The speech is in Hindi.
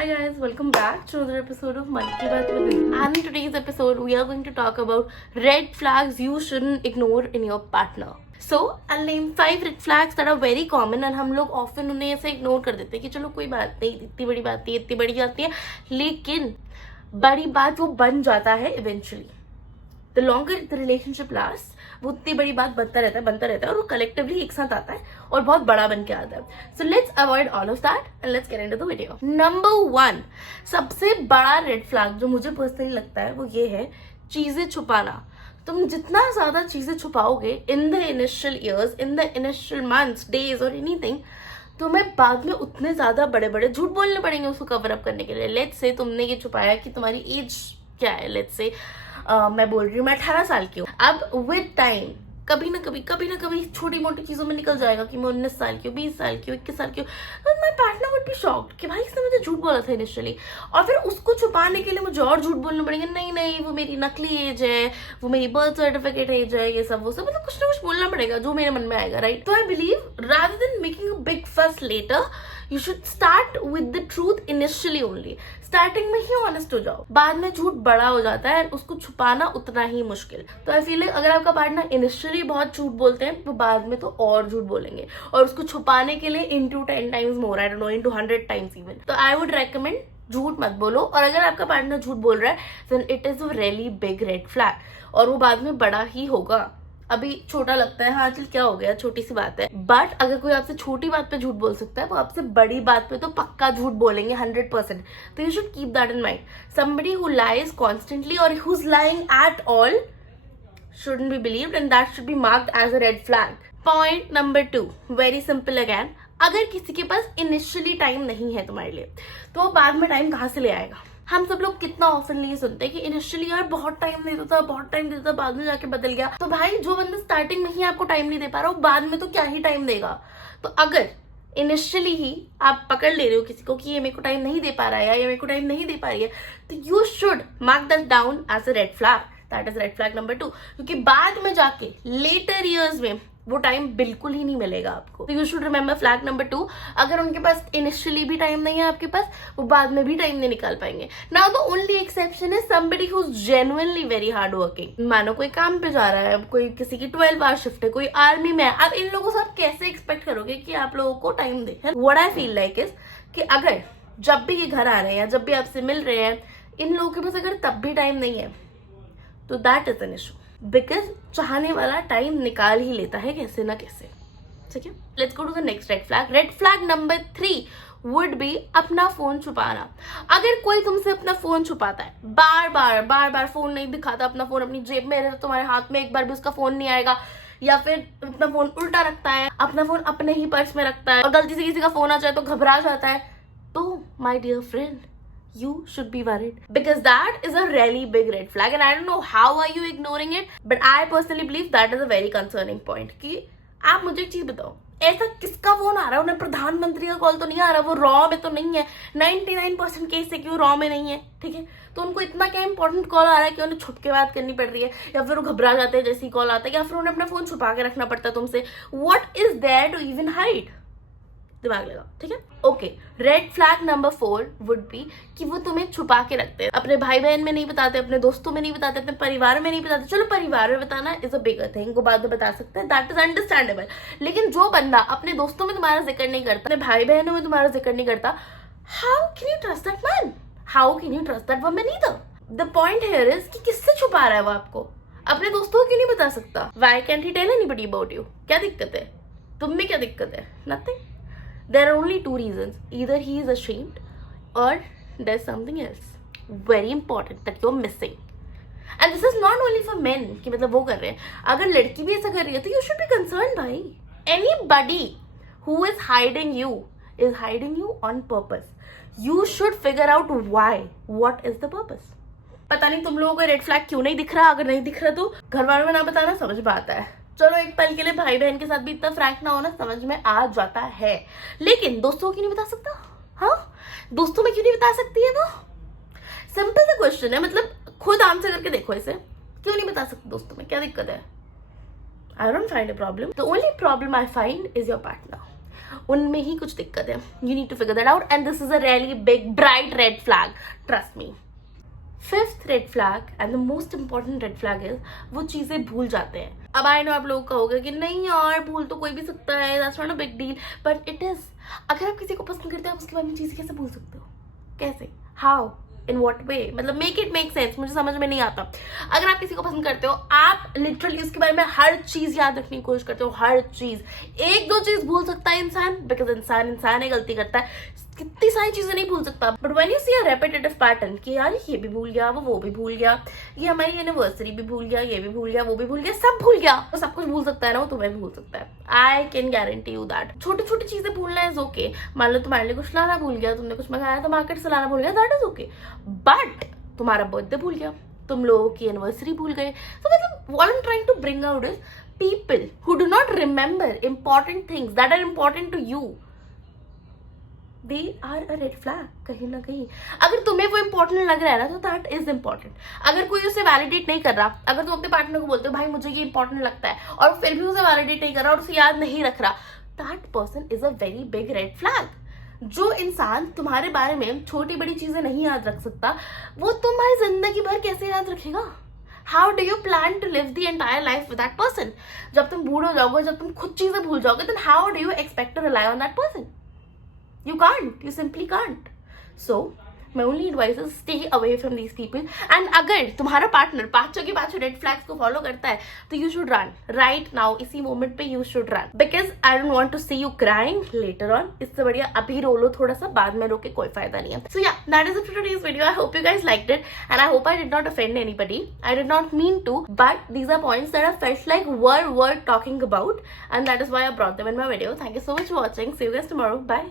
Hi guys, welcome back to another episode of मन की बात with Nidhi. And in today's episode, we are going to talk about red flags you shouldn't ignore in your partner. So, I'll name 5 red flags that are very common and हम लोग often उन्हें ऐसे ignore कर देते हैं कि चलो कोई बात नहीं, इतनी बड़ी बात नहीं, इतनी बड़ी बात नहीं है, लेकिन बड़ी बात वो बन जाता है eventually. The longer the relationship lasts, वो उतनी बड़ी बात बनता रहता है और वो कलेक्टिवली एक साथ आता है और बहुत बड़ा बन के आता है. So let's avoid all of that and let's get into the video. Number 1, सबसे बड़ा रेड फ्लैग जो मुझे पर्सनली लगता है वो ये है चीजें छुपाना. तुम जितना ज्यादा चीजें छुपाओगे in the initial years, in the initial months, days और एनीथिंग, तुम्हें बाद में उतने ज्यादा बड़े बड़े झूठ बोलने पड़ेंगे उसको कवर अप करने के लिए. लेट्स से तुमने ये छुपाया कि तुम्हारी एज क्या है. लेट्स से मैं बोल रही हूँ मैं 18 साल की हूँ. अब विद टाइम कभी ना कभी छोटी मोटी चीजों में निकल जाएगा कि मैं 19 साल की हूँ, 20 साल की हूँ, 21 साल की हूँ. My partner would be shocked कि भाई इसने मुझे झूठ बोला था इनिशियली, और फिर उसको छुपाने के लिए मुझे और झूठ बोलने पड़ेंगे. नहीं वो मेरी नकली एज है, वो मेरी बर्थ सर्टिफिकेट एज है, ये सब वो सब, मतलब कुछ ना कुछ बोलना पड़ेगा जो मेरे मन में आएगा, राइट. तो I believe rather than making a big fuss later, you should start with the truth initially only. Starting में ही ऑनेस्ट हो जाओ, बाद में झूठ बड़ा हो जाता है, उसको छुपाना उतना ही मुश्किल. तो आई फील अगर आपका पार्टनर इनिशियली बहुत झूठ बोलते हैं तो बाद में तो और झूठ बोलेंगे, और उसको छुपाने के लिए into 10 times more, I don't know, into 100 times even. तो आई वुड रेकमेंड झूठ मत बोलो. और अगर आपका पार्टनर झूठ बोल रहा है then it is a really big red flag, और वो बाद में बड़ा ही होगा. अभी छोटा लगता है, हाँ चल क्या हो गया, छोटी सी बात है, बट अगर कोई आपसे छोटी बात पे झूठ बोल सकता है वो आपसे बड़ी बात पे तो पक्का झूठ बोलेंगे 100%. तो you should keep that in mind. Somebody who lies constantly और who is lying at all shouldn't be believed and that should be marked as a red flag. Point number 2, very simple again. अगर किसी के पास इनिशियली टाइम नहीं है तुम्हारे लिए तो वो बाद में टाइम कहाँ से ले आएगा. हम सब लोग कितना ऑफनली सुनते हैं कि इनिशियली यार बहुत टाइम देता था, बाद में जाके बदल गया. तो भाई जो बंदा स्टार्टिंग में ही आपको टाइम नहीं दे पा रहा वो बाद में तो क्या ही टाइम देगा. तो अगर इनिशियली ही आप पकड़ ले रहे हो किसी को कि ये मेरे को टाइम नहीं दे पा रहा है या ये मेरे को टाइम नहीं दे पा रही है, तो you should mark that down as a red flag. That is red flag number 2. क्योंकि बाद में जाके लेटर ईयर्स में वो टाइम बिल्कुल ही नहीं मिलेगा आपको. तो you should remember flag number 2. अगर उनके पास इनिशियली भी टाइम नहीं है आपके पास, वो बाद में भी टाइम नहीं निकाल पाएंगे. Now the only exception is somebody who is genuinely very hard working. मानो कोई काम पे जा रहा है, कोई किसी की 12 आवर शिफ्ट है, कोई आर्मी में है, आप इन लोगों से आप कैसे एक्सपेक्ट करोगे कि आप लोगों को time they. What I feel like is कि अगर जब भी ये घर आ रहे हैं, जब भी आपसे मिल रहे हैं, इन लोगों के पास अगर तब भी टाइम नहीं है तो that is an issue. Because चाहने वाला टाइम निकाल ही लेता है कैसे ना कैसे. ठीक है, let's go to the next red flag. Red flag number 3 would be अपना फोन छुपाना. अगर कोई तुमसे अपना फोन छुपाता है, बार बार फोन नहीं दिखाता, अपना फोन अपनी जेब में रहता, तुम्हारे हाथ में एक बार भी उसका फोन नहीं आएगा, या फिर अपना फोन उल्टा रखता है, अपना फोन अपने ही पर्स में रखता है और गलती से किसी का फोन आ जाए तो घबरा जाता है, तो my dear friend, you should be worried, because that is a really big red flag and I don't know how are you ignoring it, but I personally believe that is a very concerning point. कि आप मुझे एक चीज बताओ, ऐसा किसका फोन आ रहा है, उन्हें प्रधानमंत्री का कॉल तो नहीं आ रहा, वो रॉ में तो नहीं है. 99% केस है कि वो रॉ में नहीं है. ठीक है, तो उनको इतना क्या इंपॉर्टेंट कॉल आ रहा है कि उन्हें छुप के बात करनी पड़ रही है, या फिर वो घबरा जाते हैं जैसे ही कॉल आता है, या फिर उन्हें अपना फोन छुपा के रखना पड़ता है तुमसे. What is there to even hide? दिमाग लगा. ठीक है, okay. Red flag number 4 would be कि वो तुम्हें छुपा के रखते हैं, अपने भाई बहन में नहीं बताते, अपने दोस्तों में नहीं बताते, अपने परिवार में नहीं बताते. चलो परिवार में बताना इज अ बिगर थिंग, वो बाद में बता सकते हैं, दैट इज अंडरस्टैंडेबल. लेकिन जो बंदा अपने दोस्तों में तुम्हारा जिक्र नहीं करता, अपने भाई बहनों में तुम्हारा जिक्र नहीं करता, how can you trust that man, how can you trust that woman either. The point here is कि किससे छुपा रहा है वो आपको, अपने दोस्तों को क्यों नहीं बता सकता. Why can't he tell anybody about you. क्या दिक्कत है, तुम में क्या दिक्कत है. Nothing. There are only 2 reasons. Either he is ashamed or there's something else very important that you're missing. And this is not only for men कि मतलब वो कर रहे हैं, अगर लड़की भी ऐसा कर रही है तो you should be concerned भाई. Anybody who is hiding you on purpose. You should figure out why. What is the purpose? पता नहीं तुम लोगों को रेड फ्लैग क्यों नहीं दिख रहा. अगर नहीं दिख रहा तो घर वालों में ना बताना, समझ में आता है. चलो एक पल के लिए भाई बहन के साथ भी इतना फ्रैंक ना होना समझ में आ जाता है, लेकिन दोस्तों को क्यों नहीं बता सकता. हाँ, दोस्तों में क्यों नहीं बता सकती है वो. सिंपल सा क्वेश्चन है, मतलब खुद आंसर करके देखो इसे. क्यों नहीं बता सकते दोस्तों में, क्या दिक्कत है. I don't find a problem. The only problem I find is your partner. उनमें ही कुछ दिक्कत है. You need to figure that out, and this is a really big bright red flag, trust me. Fifth red flag and the most important red flag is वो चीजें भूल जाते हैं. अब आई नो आप लोग कहोगे कि नहीं यार भूल तो कोई भी सकता है, that's not a big deal, but it is. अगर आप किसी को पसंद करते हो आप उसके बारे में चीजें कैसे भूल सकते हो? कैसे? How? इन वॉट वे? मतलब मेक इट मेक सेंस, मुझे समझ में नहीं आता. अगर आप किसी को पसंद करते हो आप लिटरली उसके बारे में हर चीज याद रखने की कोशिश करते हो, हर चीज. एक दो चीज भूल सकता है इंसान, बिकॉज इंसान है, गलती करता है, कितनी सारी चीजें नहीं भूल सकता. But when you see a repetitive pattern कि यार ये भी भूल गया, वो भी भूल गया, ये हमारी एनिवर्सरी भी भूल गया, ये भी भूल गया, वो भी भूल गया, सब भूल गया, वो सब कुछ भूल सकता है ना, वो तुम्हें भी भूल सकता है. I can guarantee you that. छोटी छोटी चीजें भूलना इज ओके. मान लो तुम्हारे लिए कुछ लाना भूल गया, तुमने कुछ मंगाया तो मार्केट से लाना भूल गया, दैट इज ओके. बट तुम्हारा बर्थडे भूल गया, तुम लोगों की एनिवर्सरी भूल गए, तो मतलब what I am trying to bring out is people who do not remember important things that are important to you, they are a red flag कहीं ना कहीं. अगर तुम्हें वो important लग रहा है ना तो that is important. अगर कोई उसे validate नहीं कर रहा, अगर तुम अपने पार्टनर को बोलते हो भाई मुझे ये important लगता है और फिर भी उसे validate नहीं कर रहा और उसे याद नहीं रख रहा, that person is a very big red flag. जो इंसान तुम्हारे बारे में छोटी बड़ी चीजें नहीं याद रख सकता वो तुम्हारी जिंदगी भर कैसे याद रखेगा? How do you plan to live the entire life with that person? जब तुम बूढ़े हो जाओगे, जब तुम खुद चीजें भूल जाओगे, then how do you expect to rely on that person? You can't. You simply can't. So, my only advice is stay away from these people. And अगर तुम्हारा पार्टनर पांचों की पांचों रेड फ्लैग्स को फॉलो करता है तो you should run right now. इसी मोमेंट पे you should run because I don't want to see you crying later on. इससे बढ़िया अभी रो लो थोड़ा सा, बाद में रो के कोई फायदा नहीं है. So yeah, that is it for today's video. I hope you guys liked it and I hope I did not offend anybody. I did not mean to, but these are points that I felt like were worth talking about and that is why I brought them in my video. Thank you so much for watching. See you guys tomorrow. Bye.